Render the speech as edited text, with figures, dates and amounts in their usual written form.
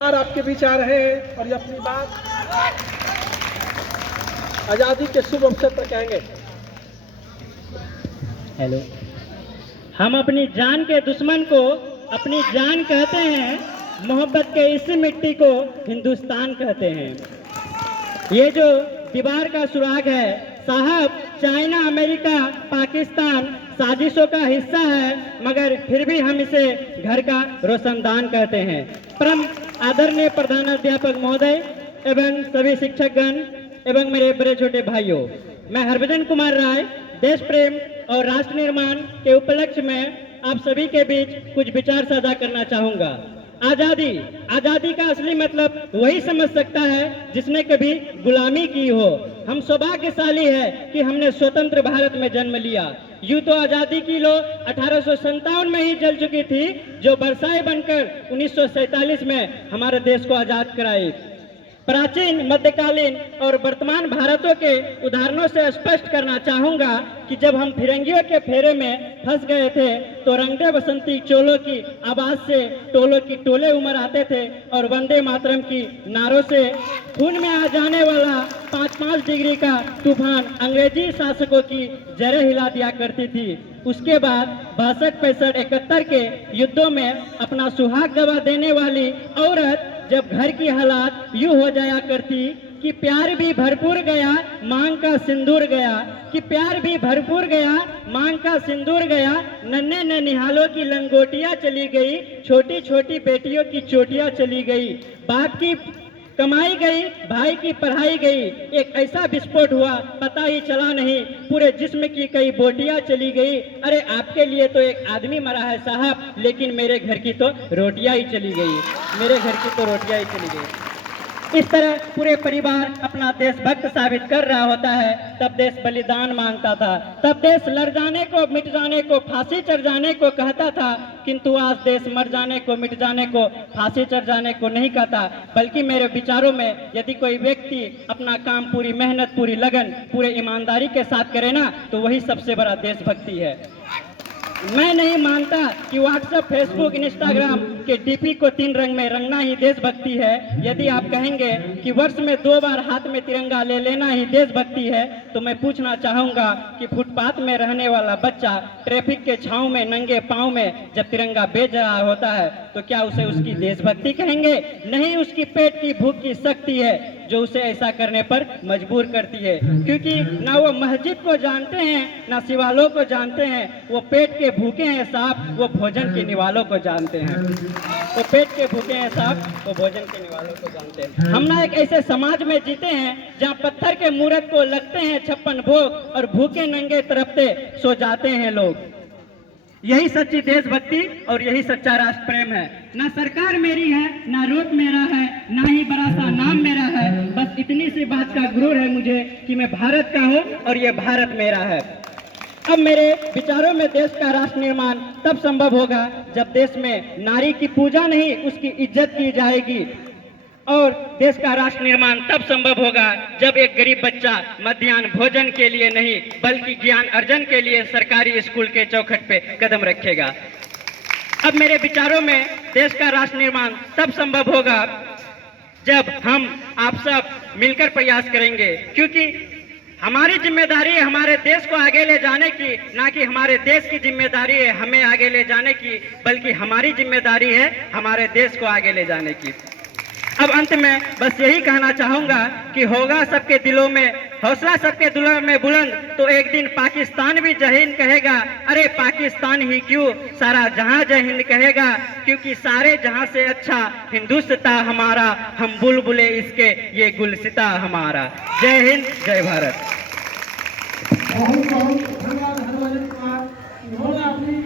आपके बीच आ रहे हैं और ये अपनी बात आज़ादी के शुभ अवसर पर कहेंगे। हेलो। हम अपनी जान के दुश्मन को अपनी जान कहते हैं, मोहब्बत के इस मिट्टी को हिंदुस्तान कहते हैं। ये जो दीवार का सुराग है साहब, चाइना, अमेरिका, पाकिस्तान साजिशों का हिस्सा है, मगर फिर भी हम इसे घर का रोशनदान कहते हैं। परम आदरणीय प्रधानाध्यापक महोदय एवं सभी शिक्षकगण एवं मेरे बड़े छोटे भाइयों, मैं हरभजन कुमार राय देश प्रेम और राष्ट्र निर्माण के उपलक्ष्य में आप सभी के बीच कुछ विचार साझा करना चाहूँगा। आज़ादी का असली मतलब वही समझ सकता है जिसने कभी गुलामी की हो। हम सौभाग्यशाली है कि हमने स्वतंत्र भारत में जन्म लिया। यूं तो आज़ादी की लो 1857 में ही जल चुकी थी, जो बरसाए बनकर 1947 में हमारे देश को आज़ाद कराई। प्राचीन, मध्यकालीन और वर्तमान भारतों के उदाहरणों से स्पष्ट करना चाहूँगा कि जब हम फिरंगियों के फेरे में फंस गए थे तो रंगदे बसंती चोलों की आवाज़ से टोलों की टोले उमड़ आते थे और वंदे मातरम की नारों से खून में आ जाने वाला 5-5 डिग्री का तूफान अंग्रेजी शासकों की जड़ें हिला दिया करती थी। उसके बाद 62, 65, 71 के युद्धों में अपना सुहाग गवा देने वाली औरत जब घर की हालात यूं हो जाया करती कि प्यार भी भरपूर गया, मांग का सिंदूर गया, कि प्यार भी भरपूर गया, मांग का सिंदूर गया, नन्हे ननिहालों की लंगोटियां चली गई, छोटी छोटी बेटियों की चोटियां चली गई, बाप की कमाई गई, भाई की पढ़ाई गई, एक ऐसा विस्फोट हुआ पता ही चला नहीं, पूरे जिस्म की कई बोटियां चली गई। अरे आपके लिए तो एक आदमी मरा है साहब, लेकिन मेरे घर की तो रोटियां ही चली गई, मेरे घर की तो रोटियां ही चली गई। इस तरह पूरे परिवार अपना देशभक्त साबित कर रहा होता है, तब देश बलिदान मांगता था, तब देश लड़ जाने को, मिट जाने को, फांसी चढ़ जाने को कहता था, किंतु आज देश मर जाने को, मिट जाने को, फांसी चढ़ जाने को नहीं कहता, बल्कि मेरे विचारों में यदि कोई व्यक्ति अपना काम पूरी मेहनत, पूरी लगन, पूरे ईमानदारी के साथ करे ना, तो वही सबसे बड़ा देशभक्ति है। मैं नहीं मानता कि व्हाट्सएप, फेसबुक, इंस्टाग्राम के डीपी को 3 रंग में रंगना ही देशभक्ति है। यदि आप कहेंगे कि वर्ष में 2 बार हाथ में तिरंगा ले लेना ही देशभक्ति है, तो मैं पूछना चाहूँगा कि फुटपाथ में रहने वाला बच्चा ट्रैफिक के छांव में नंगे पाँव में जब तिरंगा बेच रहा होता है, तो क्या उसे उसकी देशभक्ति कहेंगे? नहीं, उसकी पेट की भूख की शक्ति है जो उसे ऐसा करने पर मजबूर करती है, क्योंकि ना वो मस्जिद को जानते हैं, ना शिवालों को जानते हैं, वो पेट के भूखे हैं साहब, वो भोजन के निवालों को जानते हैं। वो पेट के भूखे हैं साहब, वो भोजन के निवालों को जानते हैं। हम ना एक ऐसे समाज में जीते हैं जहाँ पत्थर के मूरत को लगते हैं 56 भोग और भूखे नंगे तरफते सो जाते हैं लोग। यही सच्ची देशभक्ति और यही सच्चा राष्ट्र प्रेम है। ना सरकार मेरी है, ना रूप मेरा है, ना ही बड़ा सा नाम मेरा है, बस इतनी सी बात का गुरूर है मुझे कि मैं भारत का हूँ और ये भारत मेरा है। अब मेरे विचारों में देश का राष्ट्र निर्माण तब संभव होगा जब देश में नारी की पूजा नहीं, उसकी इज्जत की जाएगी, और देश का राष्ट्र निर्माण तब संभव होगा जब एक गरीब बच्चा मध्याह्न भोजन के लिए नहीं बल्कि ज्ञान अर्जन के लिए सरकारी स्कूल के चौखट पे कदम रखेगा। अब मेरे विचारों में देश का राष्ट्र निर्माण तब संभव होगा जब हम आप सब मिलकर प्रयास करेंगे, क्योंकि हमारी जिम्मेदारी है हमारे देश को आगे ले जाने की, ना कि हमारे देश की जिम्मेदारी है हमें आगे ले जाने की, बल्कि हमारी जिम्मेदारी है हमारे देश को आगे ले जाने की। अब अंत में बस यही कहना चाहूँगा कि होगा सबके दिलों में हौसला, सबके दिलों में बुलंद, तो एक दिन पाकिस्तान भी जय हिंद कहेगा। अरे पाकिस्तान ही क्यों, सारा जहां जय हिंद कहेगा, क्योंकि सारे जहां से अच्छा हिंदुस्तान हमारा, हम बुलबुले इसके ये गुलसिता हमारा। जय हिंद, जय भारत। बहुत बहुत धन्यवाद हरभजन कुमार।